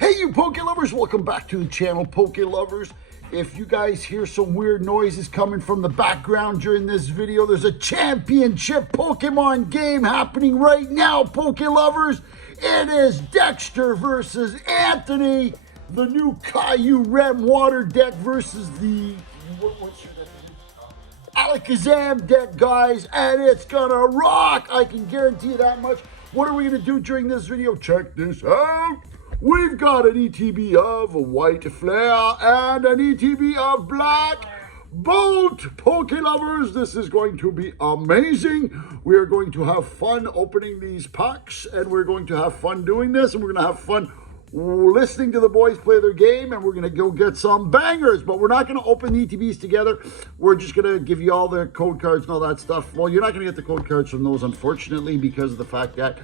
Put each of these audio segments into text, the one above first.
Hey, you Poke lovers, welcome back to the channel, Poke lovers. If you guys hear some weird noises coming from the background during this video, there's a championship Pokemon game happening right now, Poke lovers. It is Dexter versus Anthony, the new Caillou Rem water deck versus the Alakazam deck, guys, and it's gonna rock. I can guarantee you that much. What are we gonna do during this video? Check this out. We've got an ETB of whiteflare and an ETB of black bolt. Poke lovers, this is going to be amazing. We are going to have fun opening these packs, and we're going to have fun doing this, and we're going to have fun listening to the boys play their game, and we're going to go get some bangers. But we're not going to open the ETBs together. We're just going to give you all the code cards and all that stuff. Well, you're not going to get the code cards from those, unfortunately, because of the fact that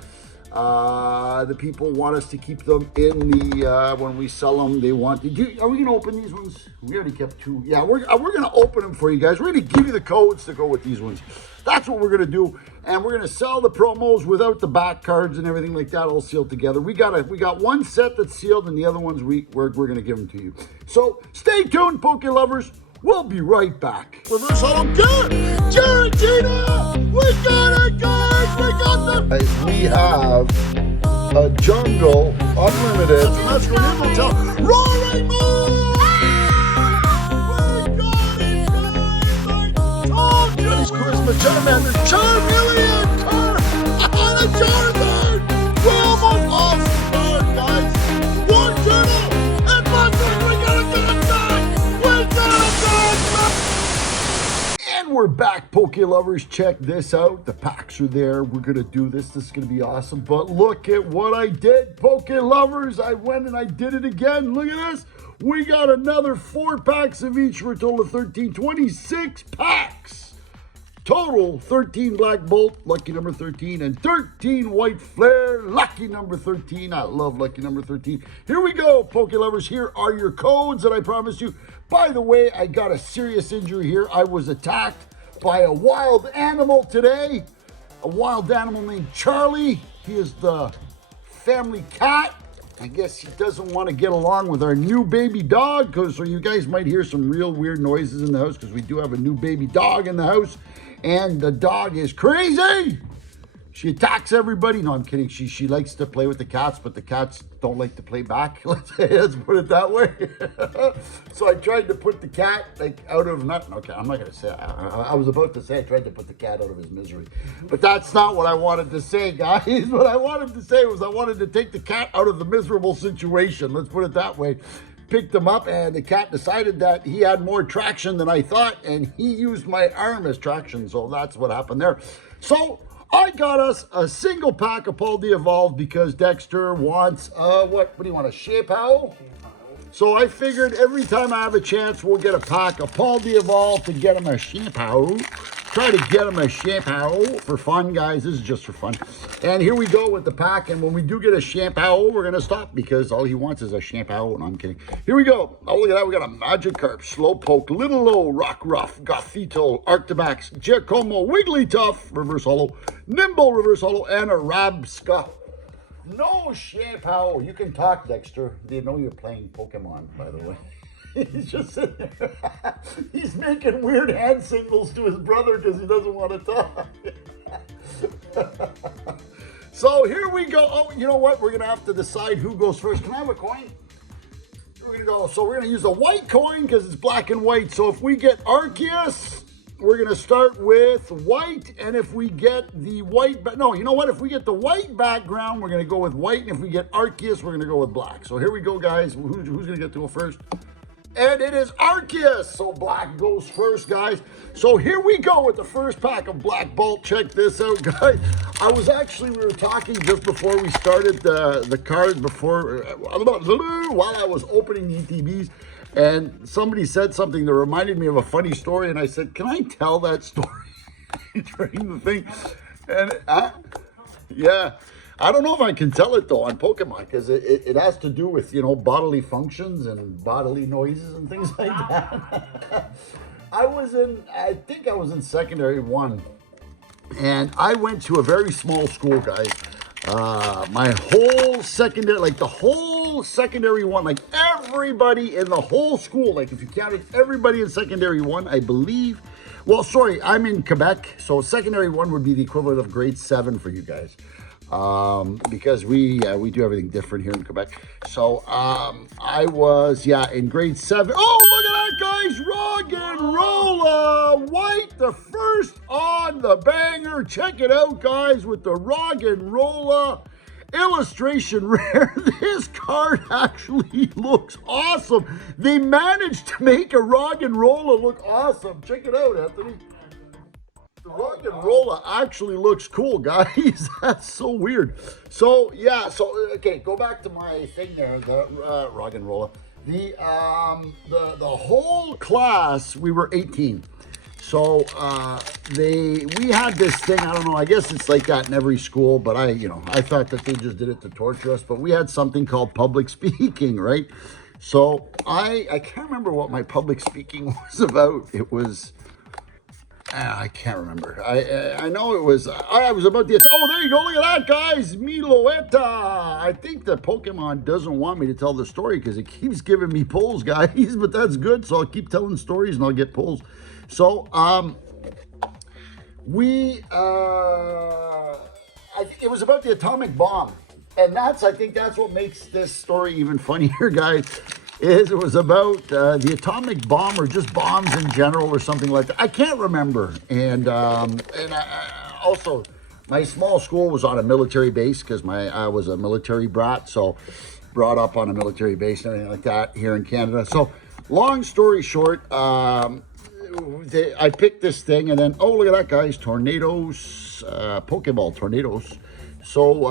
the people want us to keep them in the when we sell them. They want to are we gonna open these ones? We already kept two. Yeah, we're gonna open them for you guys. We're gonna give you the codes to go with these ones. That's what we're gonna do, and we're gonna sell the promos without the back cards and everything like that, all sealed together. We got one set that's sealed, and the other ones we're gonna give them to you. So stay tuned, Poke lovers. We'll be right back. Reverse auto good. Giratina! We got it, guys! We got them! We have a jungle unlimited. Let's go Nimble Roaring Moon! We got it, guys! I told you! Charisma, Charmander, Charmeleon, and a Charizard! We almost lost the card, guys! One journal! And Buster, we got a good back! We got a good back! And we're back, Poke lovers. Check this out. The packs are there. We're going to do this. This is going to be awesome. But look at what I did, Poke lovers. I went and I did it again. Look at this. We got another 4 packs of each for a total of 13, 26 packs. Total 13 Black Bolt, lucky number 13, and 13 White Flare, lucky number 13. I love lucky number 13. Here we go, Poke lovers. Here are your codes that I promised you. By the way, I got a serious injury here. I was attacked by a wild animal today. A wild animal named Charlie. He is the family cat. I guess he doesn't want to get along with our new baby dog, so you guys might hear some real weird noises in the house because we do have a new baby dog in the house, and the dog is crazy. She attacks everybody. No, I'm kidding. She likes to play with the cats, but the cats don't like to play back. Let's put it that way. So I tried to put the cat out of okay, I'm not gonna say. I was about to say I tried to put the cat out of his misery, but that's not what I wanted to say, guys. What I wanted to say was I wanted to take the cat out of the miserable situation. Let's put it that way. Picked him up, and the cat decided that he had more traction than I thought, and he used my arm as traction. So that's what happened there. So I got us a single pack of Paul the Evolved because Dexter wants, what do you want, a Shape-Owl? So I figured every time I have a chance, we'll get a pack of Paul the Evolved to get him a Shape-Owl. Try to get him a Shape-Owl for fun, guys. This is just for fun. And here we go with the pack. And when we do get a Shape-Owl, we're going to stop because all he wants is a Shape-Owl. No, I'm kidding. Here we go. Oh, look at that. We got a Magikarp, Slowpoke, Little Low, Rockruff, Gothito, Arctimax, Giacomo, Wigglytuff, Reverse Holo, Nimble, Reverse Holo, and a Rabsca. No Shape-Owl. You can talk, Dexter. They know you're playing Pokemon, by the way. He's just sitting there. He's making weird hand signals to his brother because he doesn't want to talk. So here we go. Oh, you know what? We're going to have to decide who goes first. Can I have a coin? Here we go. So we're going to use a white coin because it's black and white. So if we get Arceus, we're going to start with white. And if we get the white, no, you know what? If we get the white background, we're going to go with white. And if we get Arceus, we're going to go with black. So here we go, guys. Who's going to get to go first? And it is Arceus. So black goes first, guys. So here we go with the first pack of Black Bolt. Check this out, guys. We were talking just before we started the card, while I was opening the ETBs. And somebody said something that reminded me of a funny story. And I said, can I tell that story during the thing? And yeah. I don't know if I can tell it though on Pokemon because it has to do with, you know, bodily functions and bodily noises and things like that. I think I was in secondary 1, and I went to a very small school, guys. My whole secondary, like the whole whole secondary one, like everybody in the whole school, like if you counted everybody in secondary one, I believe. Well, sorry, I'm in Quebec, so secondary one would be the equivalent of grade 7 for you guys. Because we do everything different here in Quebec. So I was in grade 7. Oh, look at that, guys! Rock and Rolla White, the first on the banger. Check it out, guys, with the Rock and Rolla illustration rare. This card actually looks awesome. They managed to make a Rock and Rolla look awesome. Check it out, Anthony. The Rock and Rolla actually looks cool, guys. That's so weird. So yeah, okay, go back to my thing there, the Rock and Rolla. The whole class, we were 18. So we had this thing, I don't know, I guess it's like that in every school, but I thought that they just did it to torture us, but we had something called public speaking, right? So I can't remember what my public speaking was about. It was, I can't remember. I know it was, I was about the, oh, there you go, look at that, guys, Miloetta. I think the Pokemon doesn't want me to tell the story because it keeps giving me pulls, guys, but that's good, so I'll keep telling stories and I'll get pulls. So, it was about the atomic bomb. And I think that's what makes this story even funnier, guys, is it was about the atomic bomb or just bombs in general or something like that. I can't remember. And also, my small school was on a military base because I was a military brat. So, brought up on a military base and everything like that here in Canada. So, long story short, I picked this thing and then, oh, look at that, guys, tornadoes, Pokeball tornadoes. So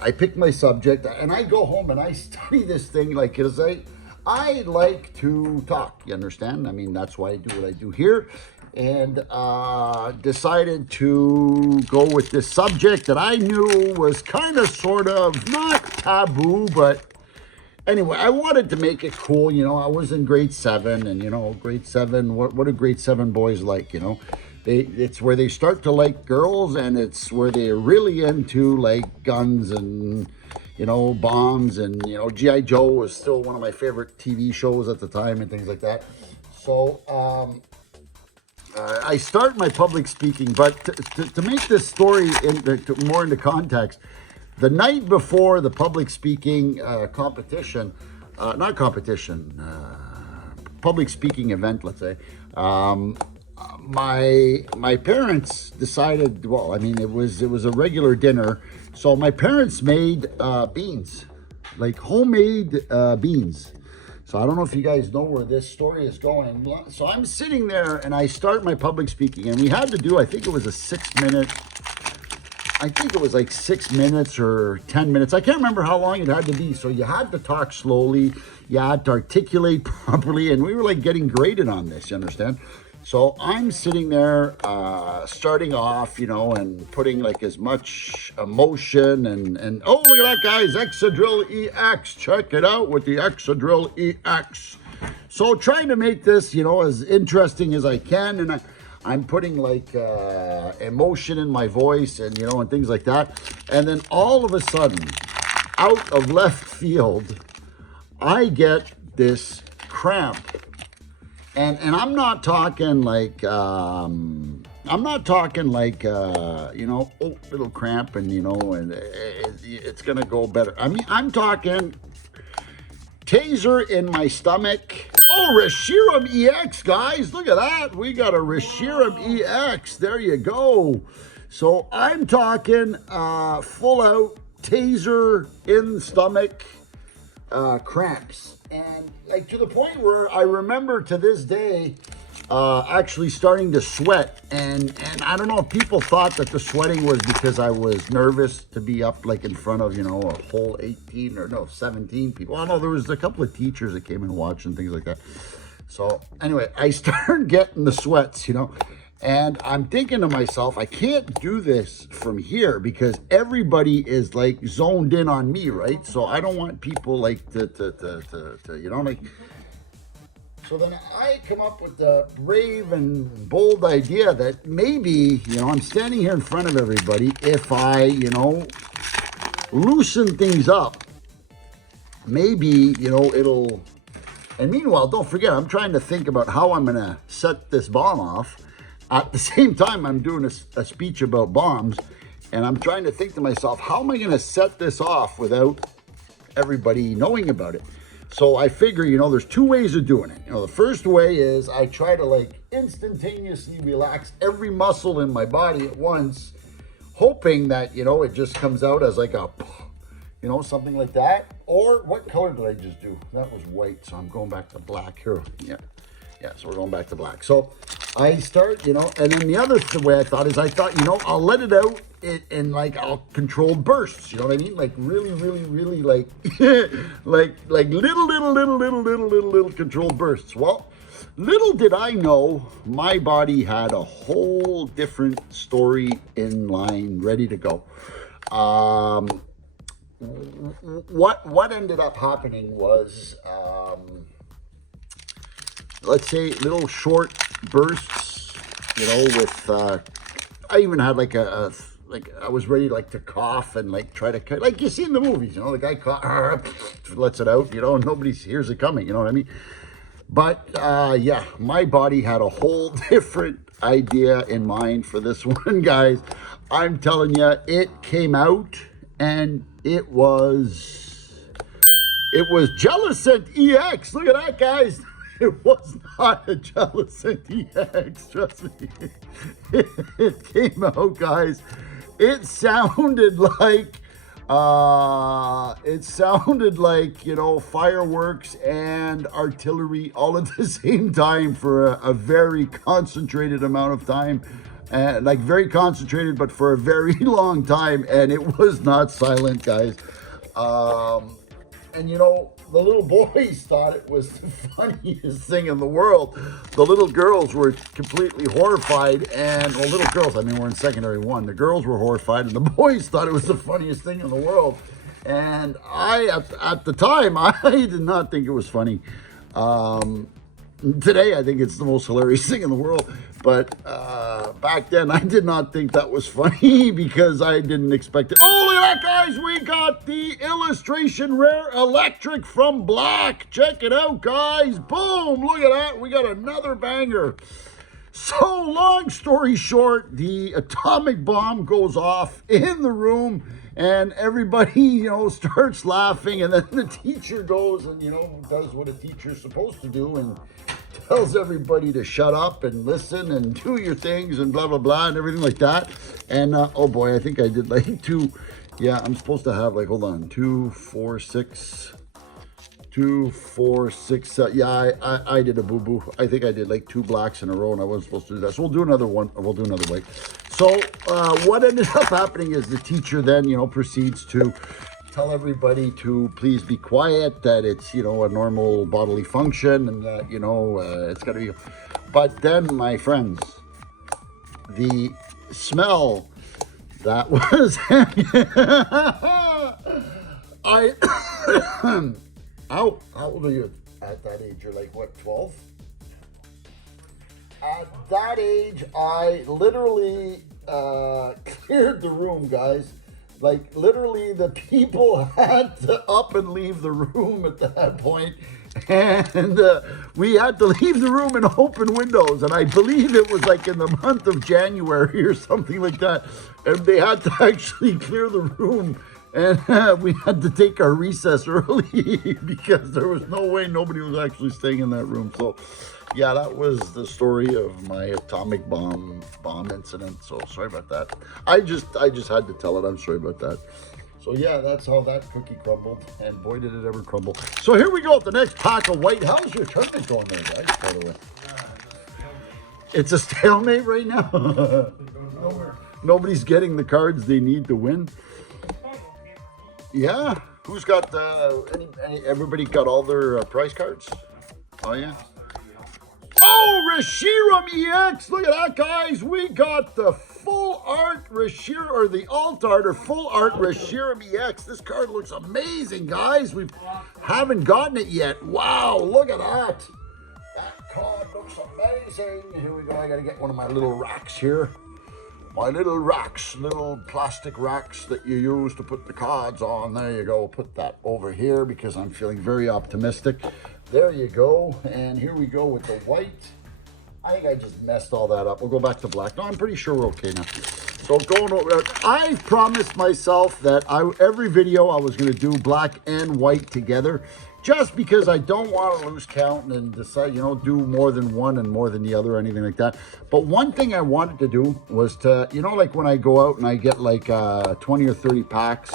I picked my subject and I go home and I study this thing like, because I like to talk, you understand? I mean, that's why I do what I do here. And decided to go with this subject that I knew was kind of sort of not taboo, but anyway, I wanted to make it cool. I was in grade 7 and, grade 7, what do grade 7 boys like, it's where they start to like girls and it's where they're really into like guns and, bombs and, G.I. Joe was still one of my favorite TV shows at the time and things like that. So, I start my public speaking, but to make this story more into context, the night before the public speaking competition, public speaking event, let's say, my parents decided, well, I mean, it was a regular dinner, so my parents made beans, like homemade beans. So I don't know if you guys know where this story is going. So I'm sitting there and I start my public speaking, and we had to do, I think it was a 6-minute. I think it was like 6 minutes or 10 minutes. I can't remember how long it had to be. So you had to talk slowly. You had to articulate properly. And we were like getting graded on this, you understand? So I'm sitting there starting off, and putting like as much emotion and oh, look at that, guys, Exadrill EX. Check it out with the Exadrill EX. So trying to make this, as interesting as I can. And I'm putting like emotion in my voice and, and things like that. And then all of a sudden, out of left field, I get this cramp. And I'm not talking like, oh, little cramp and, and it's going to go better. I mean, I'm talking taser in my stomach. Oh, Reshiram EX, guys. Look at that. We got a Reshiram EX. There you go. So I'm talking full out taser in the stomach cramps. And like to the point where I remember to this day actually starting to sweat. And I don't know if people thought that the sweating was because I was nervous to be up like in front of, a whole 17 people. I don't know, there was a couple of teachers that came and watched and things like that. So anyway, I started getting the sweats, and I'm thinking to myself, I can't do this from here because everybody is like zoned in on me, right? So I don't want people like to like. So then I come up with the brave and bold idea that maybe, I'm standing here in front of everybody. If I, loosen things up, maybe, you know, it'll... And meanwhile, don't forget, I'm trying to think about how I'm going to set this bomb off. At the same time, I'm doing a speech about bombs, and I'm trying to think to myself, how am I going to set this off without everybody knowing about it? So I figure, you know, there's two ways of doing it. You know, the first way is I try to like instantaneously relax every muscle in my body at once, hoping that, you know, it just comes out as like a... You know, something like that. Or what color did I just do? That was white, so I'm going back to black here. Yeah, so we're going back to black. So I start, you know, and then the other way I thought, you know, I'll let it out in like I'll controlled bursts. You know what I mean? Like really, really, really like, like little controlled bursts. Well, little did I know, my body had a whole different story in line, ready to go. What ended up happening was, let's say little short bursts, you know, with, I even had like like I was ready like to cough and like try to, like you see in the movies, you know, the guy lets it out, you know, and nobody hears it coming, you know what I mean? But yeah, my body had a whole different idea in mind for this one, guys. I'm telling you, it came out. And it was Jellicent EX. Look at that, guys. It was not a Jellicent EX, trust me. It came out, guys. It sounded like, you know, fireworks and artillery all at the same time for a very concentrated amount of time. Like very concentrated, but for a very long time, and it was not silent, guys. And you know, the little boys thought it was the funniest thing in the world. The little girls were completely horrified, and well, little girls, I mean, we're in secondary one. The girls were horrified, and the boys thought it was the funniest thing in the world. And I, at the time, I did not think it was funny. Today, I think it's the most hilarious thing in the world. But back then, I did not think that was funny because I didn't expect it. Oh, look at that, guys. We got the Illustration Rare Electric from Black. Check it out, guys. Boom. Look at that. We got another banger. So, long story short, the atomic bomb goes off in the room. And everybody, you know, starts laughing. And then the teacher goes and, you know, does what a teacher's supposed to do and tells everybody to shut up and listen and do your things and blah, blah, blah, and everything like that. And, oh boy, I think I did like two. Yeah, I'm supposed to have like, hold on, 2, 4, 6. Yeah, I did a boo-boo. I think I did like 2 blacks in a row and I wasn't supposed to do that. So we'll do another one. We'll do another white. So what ended up happening is the teacher then, you know, proceeds to tell everybody to please be quiet, that it's, you know, a normal bodily function and that, you know, it's got to be. But then, my friends, the smell that was, how old are you at that age? You're like, what, 12? At that age, I literally cleared the room, guys. Like, literally, the people had to up and leave the room at that point. And we had to leave the room and open windows. And I believe it was like in the month of January or something like that. And they had to actually clear the room. And we had to take our recess early because there was no way nobody was actually staying in that room. So, yeah, that was the story of my atomic bomb incident. So sorry about that. I just had to tell it. I'm sorry about that. So yeah, that's how that cookie crumbled. And boy, did it ever crumble. So here we go. The next pack of white. How's your tournament going there, guys, by the way? It's a stalemate right now. Nobody's getting the cards they need to win. Yeah. Who's got everybody got all their prize cards? Oh yeah. Oh, Reshiram EX! Look at that, guys. We got the full art Reshiram, or the alt art or full art Reshiram EX. This card looks amazing, guys. We haven't gotten it yet. Wow, look at that. That card looks amazing. Here we go. I gotta get one of my little racks here. my little racks, little plastic racks that you use to put the cards on. There you go. Put that over here because I'm feeling very optimistic. There you go. And here we go with the white. I think I just messed all that up. We'll go back to black. No, I'm pretty sure we're okay now. So going over, I promised myself that every video I was going to do black and white together, just because I don't want to lose count and decide, you know, do more than one and more than the other or anything like that. But one thing I wanted to do was to, you know, like when I go out and I get like 20 or 30 packs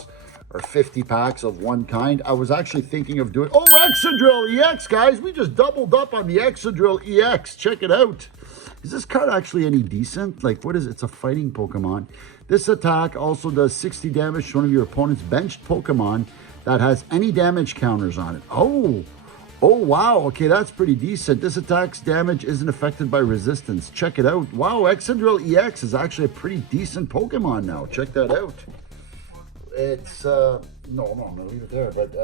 or 50 packs of one kind, I was actually thinking of doing, oh, Exadrill EX, guys. We just doubled up on the Exadrill EX. Check it out. Is this card actually any decent? Like, what is it? It's a fighting Pokemon. This attack also does 60 damage to one of your opponent's benched Pokemon that has any damage counters on it. Oh, wow. Okay, that's pretty decent. This attack's damage isn't affected by resistance. Check it out. Wow, Exadrill EX is actually a pretty decent Pokemon now. Check that out. It's, no, I'm gonna leave it there, but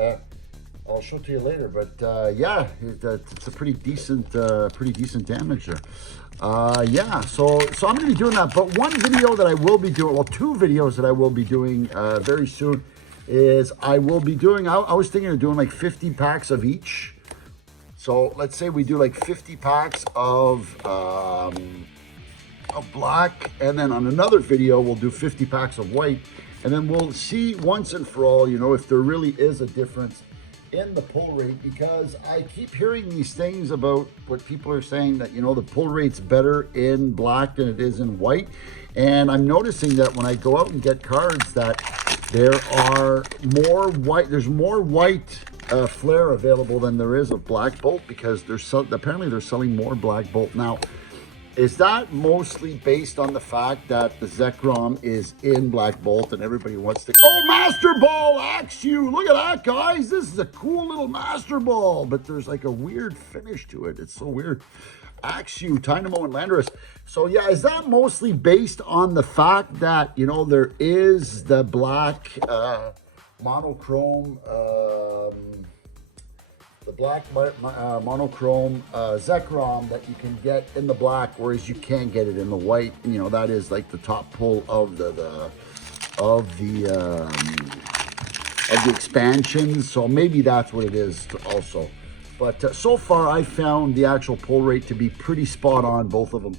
I'll show it to you later. But yeah, it's a pretty decent damage there. Yeah, so I'm gonna be doing that. But one video that I will be doing, well, two videos that I will be doing very soon is I will be doing, I was thinking of doing like 50 packs of each. So let's say we do like 50 packs of black, and then on another video we'll do 50 packs of white, and then we'll see once and for all, you know, if there really is a difference in the pull rate, because I keep hearing these things about what people are saying that, you know, the pull rate's better in black than it is in white. And I'm noticing that when I go out and get cards that there are more white, there's more white flare available than there is of black bolt, because apparently they're selling more black bolt now. Is that mostly based on the fact that the Zekrom is in Black Bolt and everybody wants to... Oh, Master Ball Axew! Look at that, guys! This is a cool little Master Ball, but there's like a weird finish to it. It's so weird. Axew, Dynamo, and Landorus. So yeah, is that mostly based on the fact that, you know, there is the black monochrome... the black monochrome Zekrom that you can get in the black, whereas you can't get it in the white. And, you know, that is like the top pull of the expansions. So maybe that's what it is also. But so far I found the actual pull rate to be pretty spot on, both of them.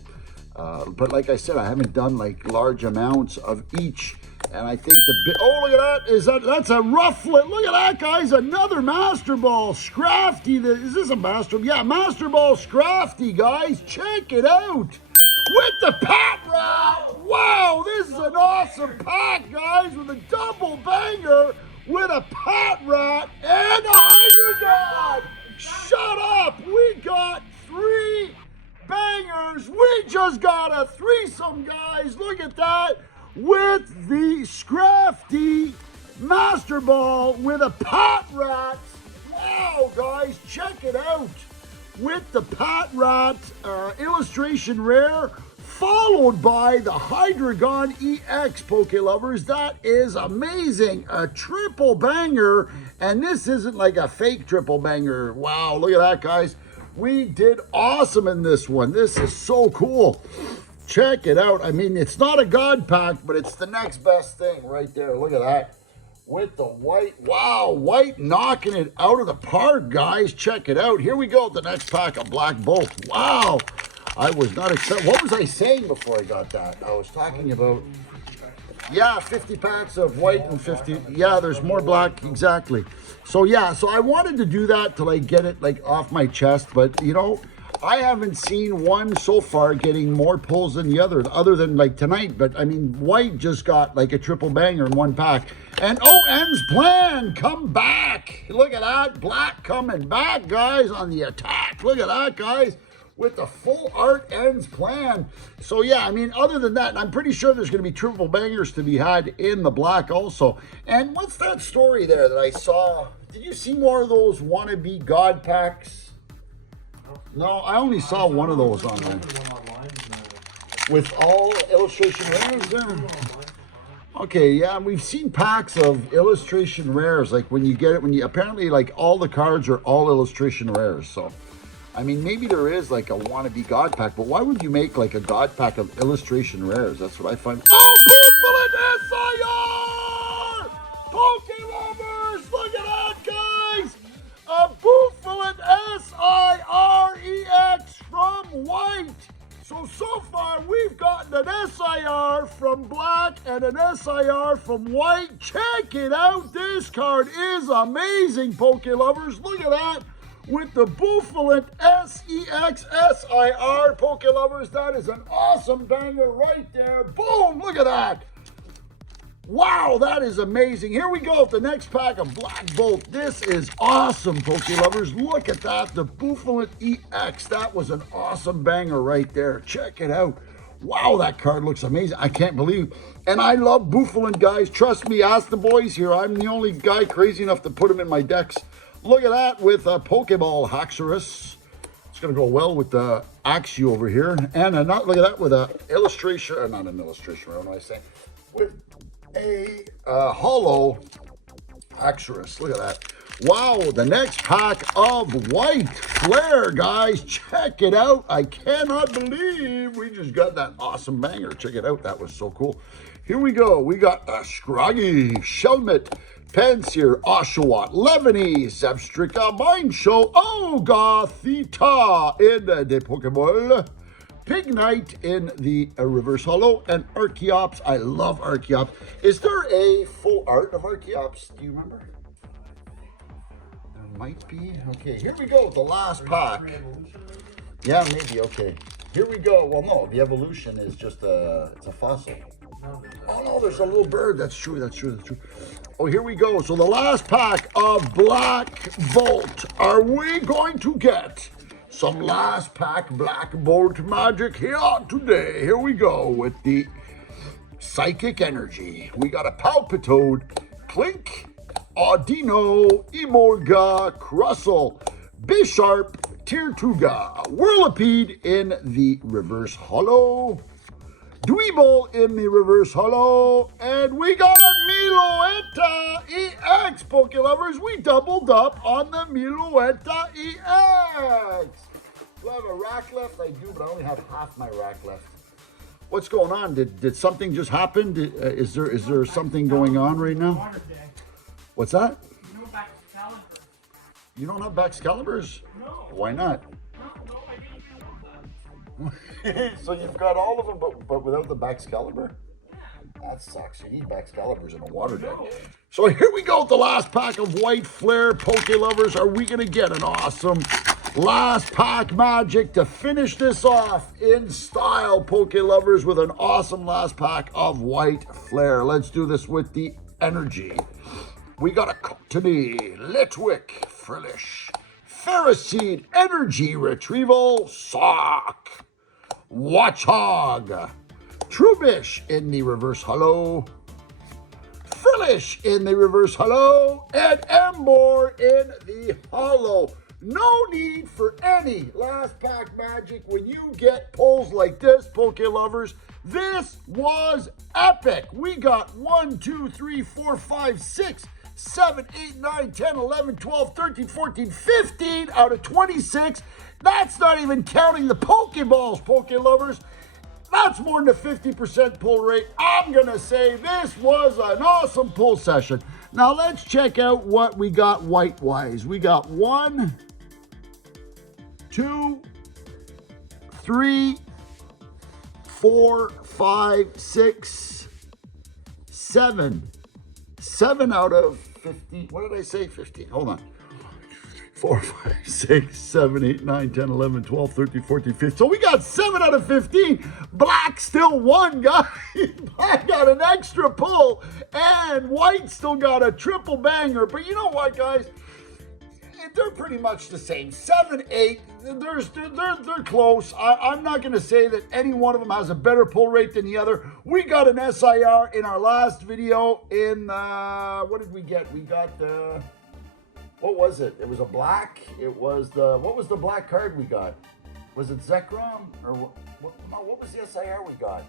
But like I said, I haven't done like large amounts of each. And I think oh, look at that. That's a Rufflet. Look at that, guys. Another Master Ball. Scrafty. Is this a Master? Yeah, Master Ball Scrafty, guys. Check it out. With the Pat Rat. Wow, this is an awesome pack, guys. With a double banger with a Pat Rat and a Hydreigon. Shut up. We got 3 bangers. We just got a threesome, guys. Look at that. With the Scrafty Master Ball with a Pat Rat. Wow, guys, check it out. With the Pat Rat illustration rare, followed by the Hydreigon EX, Poke Lovers. That is amazing. A triple banger, and this isn't like a fake triple banger. Wow, look at that, guys. We did awesome in this one. This is so cool. Check it out. I mean, it's not a God pack, but it's the next best thing right there. Look at that. With the white. Wow, white knocking it out of the park, guys. Check it out. Here we go. The next pack of Black Bolt. Wow. I was not expecting. What was I saying before I got that? I was talking about, yeah, 50 packs of white and 50. Yeah, there's more black. Exactly. So, yeah, so I wanted to do that to, like, get it, like, off my chest. But, you know, I haven't seen one so far getting more pulls than the other than like tonight. But I mean, white just got like a triple banger in one pack. And N's Plan, come back. Look at that, black coming back, guys, on the attack. Look at that, guys, with the full art N's Plan. So yeah, I mean, other than that, I'm pretty sure there's going to be triple bangers to be had in the black also. And what's that story there that I saw? Did you see more of those wannabe God packs? No, I only saw one of those on there. With all illustration rares there? Okay, yeah, we've seen packs of illustration rares, like when you get it, apparently like all the cards are all illustration rares. So I mean, maybe there is like a wannabe God pack, but why would you make like a God pack of illustration rares? That's what I find. Oh, Buffalet SIR! Poke lovers, look at that, guys! A Buffalet SIREX from white. So far, we've gotten an SIR from black and an SIR from white. Check it out. This card is amazing, Poke lovers. Look at that. With the Buffalet SEX SIR, Poke lovers, that is an awesome banger right there. Boom, look at that. Wow, that is amazing. Here we go with the next pack of Black Bolt. This is awesome, Poke lovers. Look at that, the Buffalet EX. That was an awesome banger right there. Check it out. Wow, that card looks amazing. I can't believe. And I love Buffalet, guys. Trust me, ask the boys here. I'm the only guy crazy enough to put them in my decks. Look at that with a Pokeball Haxorus. It's going to go well with the Axie over here. And look at that with a illustration, not an illustration, what am I saying? With a hollow Haxorus. Look at that. Wow, the next pack of White Flare, guys. Check it out. I cannot believe we just got that awesome banger. Check it out. That was so cool. Here we go. We got a Scraggy, Shelmet, Pensier, Oshawott, Lebanese, Zebstrika, Mind Show, Theta in the Pokeball, Pignite in the reverse holo, and Archeops. I love Archeops. Is there a full art of Archeops? Do you remember? There might be. Okay, here we go. The last pack. Yeah, maybe. Okay. Here we go. Well, no, the evolution is just it's a fossil. Oh no, there's a little bird. That's true. That's true. That's true. Oh, here we go. So the last pack of Black Bolt. Are we going to get some last pack Black Bolt magic here today? Here we go with the Psychic Energy. We got a Palpitoad, Clink, Audino, Emolga, Crustle, Bisharp, Tirtuga, Whirlipede in the reverse holo, Dweeble in the reverse holo, and we got a Miloetta EX, Poke lovers. We doubled up on the Miloetta EX. Do I have a rack left? I do, but I only have half my rack left. What's going on? Did something just happen? Is there something going on right now? What's that? You don't have Baxcaliburs? No. Why not? No, I didn't. So you've got all of them, but without the Baxcalibur? That sucks. You need Baxcaliburs in a water deck. So here we go with the last pack of White Flare, Poke lovers. Are we going to get an awesome last pack magic to finish this off in style, Poke lovers, with an awesome last pack of White Flare? Let's do this with the energy. We got a Cottony, Litwick, Frillish, Ferroseed, Energy Retrieval, Sock, Watchhog, Trubbish in the reverse holo, Frillish in the reverse holo, and Embor in the holo. No need for any last pack magic when you get pulls like this, Poke lovers. This was epic. We got 1, 2, 3, 4, 5, 6, 7, 8, 9, 10, 11, 12, 13, 14, 15 out of 26. That's not even counting the Pokeballs, Poke lovers. That's more than a 50% pull rate. I'm going to say this was an awesome pull session. Now let's check out what we got white-wise. We got 1, 2, 3, 4, 5, 6, 7. 7 out of 15. What did I say? 15. Hold on. 4, 5, 6, 7, 8, 9, 10, 11, 12, 13, 14, 15. So we got 7 out of 15. Black still won, guys. Black got an extra pull, and white still got a triple banger. But you know what, guys? They're pretty much the same. 7, 8. They're close. I'm not going to say that any one of them has a better pull rate than the other. We got an SIR in our last video. In what did we get? We got what was it? It was a black. It was what was the black card we got? Was it Zekrom or what? No, what was the SIR we got?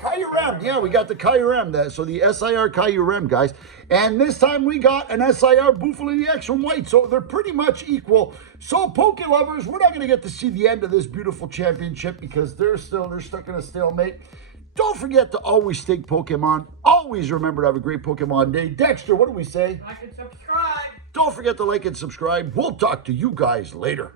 Kyurem, yeah, we got the Kyurem, so the SIR Kyurem, guys. And this time we got an SIR Buffaling X from White, so they're pretty much equal. So, Poke lovers, we're not going to get to see the end of this beautiful championship because they're stuck in a stalemate. Don't forget to always stake Pokemon. Always remember to have a great Pokemon day. Dexter, what do we say? Like and subscribe. Don't forget to like and subscribe. We'll talk to you guys later.